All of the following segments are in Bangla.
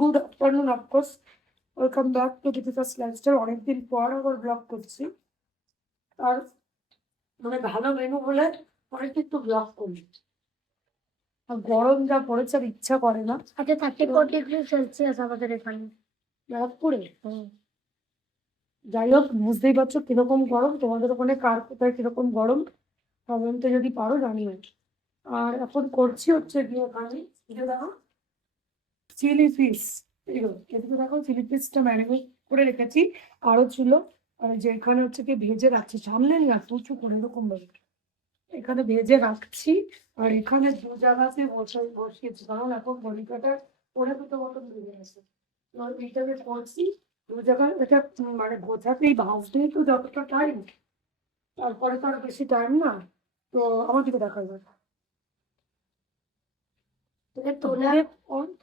Good afternoon of course, welcome back to Deepika's lifestyle. অনেকদিন পর আবার ব্লগ করছি। আর মানে ভালো মেনু হলে অনেক একটু ব্লগ করি। আর গরম যা পড়েছে আর ইচ্ছা করে না। আচ্ছা 34°C আমাদের এখানে ব্যারাকপুরে যাই হোক, বুঝতেই পারছো কিরকম গরম। তোমাদের ওখানে কার কোথায় কিরকম গরম কমেন্টে যদি পারো জানিও। আর এখন করছি হচ্ছে গিয়ে ওখানে দেখো চিলি ফিশ। এদিকে দেখো চিলি ফিশটা ম্যারিনেট করে রেখেছি, আরো ছিল। আর যেখানে হচ্ছে কি ভেজে রাখছি, সামনে না উঁচু করে এরকম ভাবে এখানে ভেজে রাখছি। আর এখানে দু জায়গাতে বসিয়েছি, কারণ এখন বলিকাটার পরে দুটো মতন ভেজে গেছে। এবার এইটাকে করছি দু জায়গায়। এটা মানে গোছাতেই ভাজতেই তো যতটা টাইম, তারপরে তো আর বেশি টাইম না। তো আমার দিকে দেখা যাবে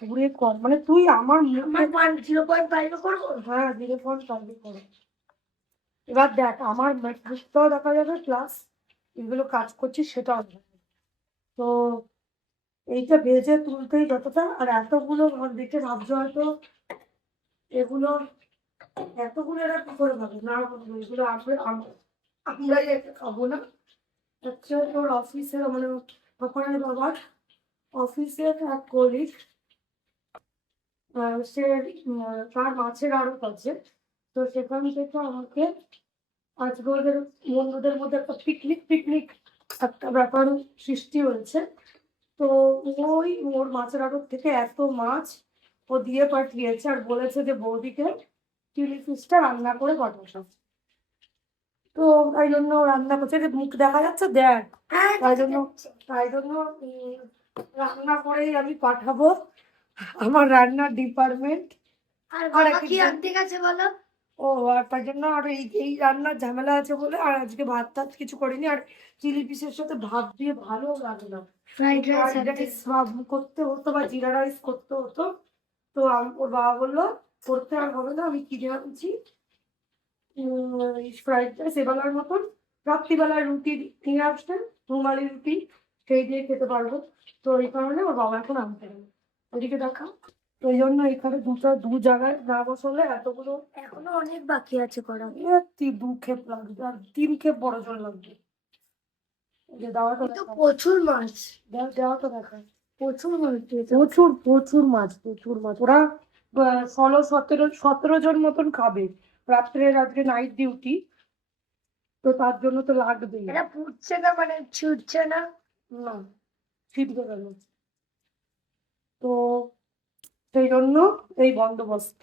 ঘুরে কর, মানে তুই আমার মুখে 0.5 করবো। হ্যাঁ ধীরে ফোন সার্ভে করো। এবার দেখ আমার মুখটাও দেখা যাবে, প্লাস এগুলো কাজ করছি সেটাও দেখা যাবে। তো এইটা ভেজে তুলতেই যতটা, আর এতগুলো দেখে ভাবছো হয়তো এগুলো এতগুলো এরা কি করে ভাবে না, এগুলো আমরাই একটা খাবো না। হচ্ছে তোর অফিসের মানে ওখানে বাবার অফিসের এক কলিগ, সে তার মাছের আড়ত আছে। তো সেখান থেকে আমাকে আজকে ওদের বন্ধুদের মধ্যে একটা পিকনিক পিকনিক একটা ব্যাপার সৃষ্টি হয়েছে। তো ওই ওর মাছের আড়ত থেকে এত মাছ ও দিয়ে পাঠিয়েছে, আর বলেছে যে বৌদিকে চিলি ফিশটা রান্না করে পাঠাতে। তো তাই জন্য রান্না করছে, যে মুখ দেখা যাচ্ছে দেখ, তাই জন্য রান্না করেই আমি পাঠাবো আমার রান্নার ডিপার্টমেন্ট। আর আর বাবা কি আনতে গেছে বলো? ও আর তার জন্য আর এই রান্নার ঝামেলা আছে বলে আর আজকে ভাত টাত কিছু করিনি। আর চিলি পিসের সাথে ভাত দিয়ে ভালো লাগে না, ফ্রাইড রাইস রাইস করতে হতো বা জিরা রাইস করতে হতো। তো ওর বাবা বললো করতে আর হবে না, আমি কিনে আনছি ফ্রাইড রাইস এবেলার মতন। রাত্রিবেলায় রুটি নিয়ে আসবেন, রুমালি রুটি, সেই দিয়ে খেতে পারবো। তো এই কারণে ওর বাবা এখন আনতে গেল ওদিকে দেখা। তো এই জন্য এখানে দু জায়গায় না বসলে এতগুলো এখনো অনেক বাকি আছে করা। দু ক্ষেপ লাগবে, আর 3 ক্ষেপ বড় জল লাগবে। যে দেওয়াটা তো প্রচুর মাছ, দেওয়াটা দেখা প্রচুর মাছ প্রচুর প্রচুর মাছ, প্রচুর মাছ। ওরা 16-17 জন মতন খাবে। রাত্রের আজকে নাইট ডিউটি, তো তার জন্য তো লাগবেই। এটা পুড়ছে না মানে ছুটছে না? না, ছিটকে গেল। তো সেই জন্য এই বন্দোবস্ত।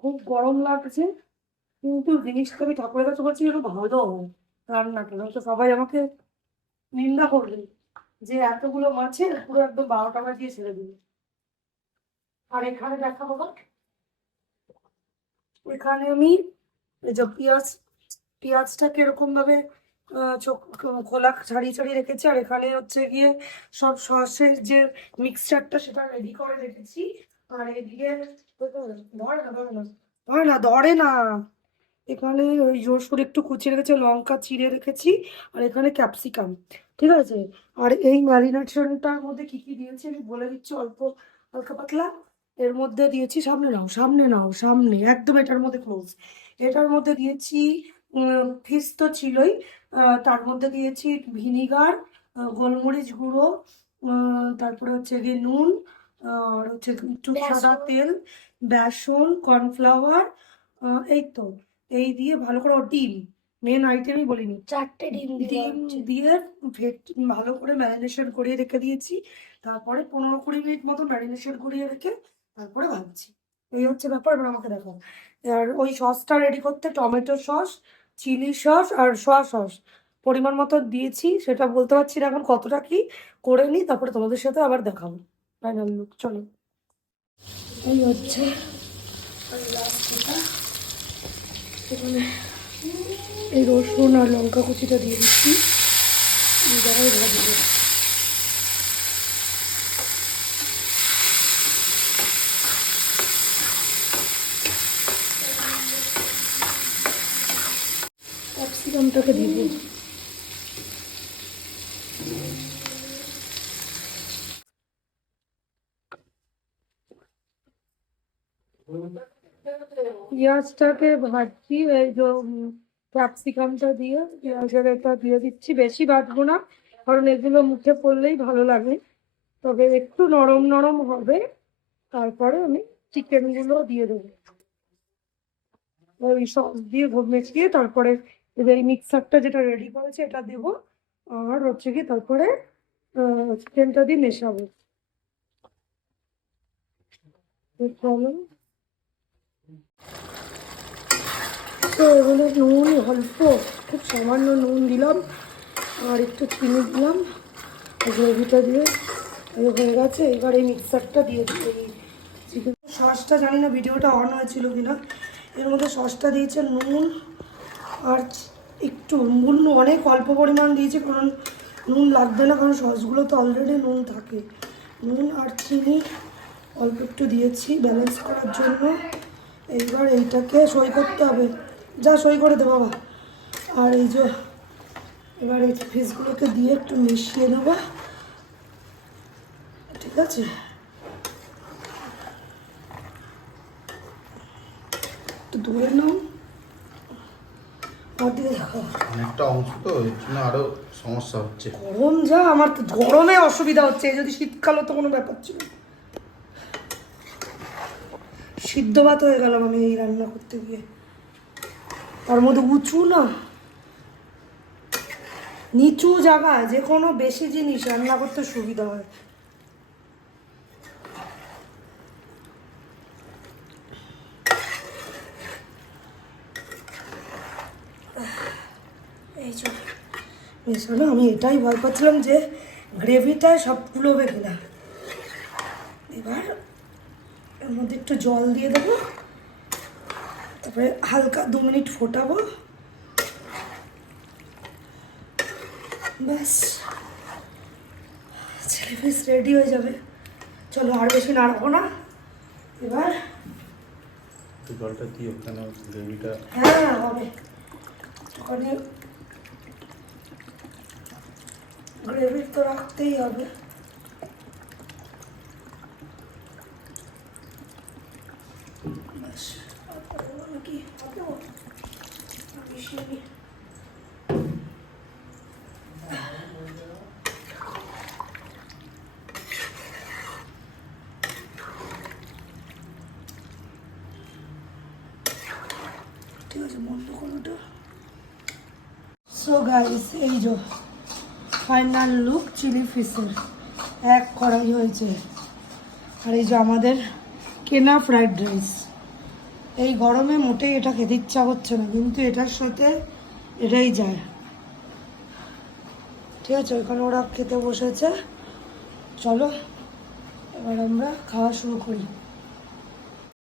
খুব গরম লাগছে, কিন্তু জিনিসটা আমি ঠাকুরের কাছে বলছি একটু ভালো হয় রান্নাটা, তো সবাই আমাকে নিন্দা করবে যে এতগুলো মাছের পুরো একদম 12টা বাজিয়ে ছেড়ে দিবে। আর এখানে দেখা বাবা, এখানে আমি এই যে পেঁয়াজটাকে এরকম ভাবে খোলা ছাড়িয়ে ছাড়িয়ে রেখেছি। আর এখানে হচ্ছে গিয়ে সব সসের যে মিক্সচারটা সেটা রেডি করে রেখেছি। আর এদিকে ধরে না এখানে ওই রসুন একটু কুচিয়ে রেখেছি, লঙ্কা চিড়ে রেখেছি, আর এখানে ক্যাপসিকাম। ঠিক আছে। আর এই ম্যারিনেশনটার মধ্যে কি কি দিয়েছি আমি বলে দিচ্ছি অল্প হালকা পাতলা। এর মধ্যে দিয়েছি, সামনে নাও সামনে নাও সামনে, একদম এটার মধ্যে ক্লোজ। এটার মধ্যে দিয়েছি ফিস তো ছিলই, তার মধ্যে দিয়েছি ভিনিগার, গোলমরিচ গুঁড়ো, তারপরে হচ্ছে গিয়ে নুন, আর হচ্ছে একটু সাদা তেল, বেসন, কর্নফ্লাওয়ার, এই তো। এই দিয়ে ভালো করে ডিম, মেন আইটেমই বলিনি, 4টে ডিম ডিম দিয়ে ভালো করে ম্যারিনেশন করিয়ে রেখে দিয়েছি। তারপরে 15-20 মিনিট মতো ম্যারিনেশন করিয়ে রেখে তারপরে ভাজছি। এই হচ্ছে ব্যাপার। এবার আমাকে দেখো, আর ওই সসটা রেডি করতে টমেটো সস, চিলি সস আর সোয়া সস পরিমাণ মতো দিয়েছি। সেটা বলতে পারছি না এখন কতটা কি করে নিই, তারপরে তোমাদের সাথে আবার দেখাবো ফাইনাল লুক। চলো, এই হচ্ছে এখানে এই রসুন আর লঙ্কা কুচিটা দিয়ে দিচ্ছি, জায়গায় ভাজবো। ক্যাপসিকামটাকে দিব। পেঁয়াজটাকে ভাজছি, এই যে ক্যাপসিকামটা দিয়ে পেঁয়াজের এটা দিয়ে দিচ্ছি, বেশি ভাজবো না কারণ এগুলো মুখে পড়লেই ভালো লাগে, তবে একটু নরম নরম হবে তারপরে আমি চিকেনগুলো দিয়ে দেবো। ওই সস দিয়ে মেখিয়ে তারপরে এবার এই মিক্সারটা যেটা রেডি করেছে এটা দেবো, আর হচ্ছে কি তারপরে চিকেনটা দিয়ে মেশাবো। চলো, তো এগুলো নুন অল্প, খুব সামান্য নুন দিলাম আর একটু চিনি দিলাম, গ্রেভিটা দিয়ে হয়ে গেছে। এবার এই মিক্সারটা দিয়ে দিই। এই চিকেন সসটা জানি না ভিডিওটা অন হয়েছিল কিনা, এর মধ্যে সসটা দিয়েছে নুন আর একটু নুন, অনেক অল্প পরিমাণ দিয়েছে কারণ নুন লাগবে না কারণ সসগুলো তো অলরেডি নুন থাকে। নুন আর চিনি অল্প একটু দিয়েছি ব্যালেন্স করার জন্য। এইবার এইটাকে সই করতে হবে, যা সই করে দে বাবা। আর এই যে এবার এই পিসগুলোকে দিয়ে একটু মিশিয়ে নেবো, ঠিক আছে? একটু দূরে নাও, দিকে দেখো অনেকটা অংশ তো এর জন্য আরো সমস্যা হচ্ছে। গরম যা, আমার তো গরমে অসুবিধা হচ্ছে, যদি শীতকাল হতো কোনো ব্যাপার ছিল না। সিদ্ধ ভাত হয়ে গেলাম আমি এই রান্না করতে গিয়ে। তার মধ্যে উঁচু না নিচু জায়গায় যে কোনো বেশি জিনিস রান্না করতে সুবিধা হয়। এই যে মেশানো, আমি এটাই ভয় পাচ্ছিলাম যে গ্রেভিটায় সব ফুলবে কিনা। এবার এর মধ্যে একটু জল দিয়ে দেবো, তারপরে হালকা 2 মিনিট ফোটাবো, ব্যাস চিলি ফিশ রেডি হয়ে যাবে। চলো আর বেশি নাড়বো না এবার। জলটা দিয়ে ওখানে গ্রেভিটা হ্যাঁ হবে, ওখানে গ্রেভি তো রাখতেই হবে। ব্যাস কি হবে বেশি ঠিক আছে, বন্ধ করো ওটা। সো গাইস, এই যে ফাইনাল লুক চিলি ফিশের, এক কড়াই হয়েছে। আর এই যে আমাদের কেনা ফ্রাইড রাইস। এই গরমে মোটেই এটা খেতে ইচ্ছা হচ্ছে না, কিন্তু এটার সাথে এটাই যায়। ঠিক আছে, ওখানে ওরা খেতে বসেছে, চলো এবার আমরা খাওয়া শুরু করি।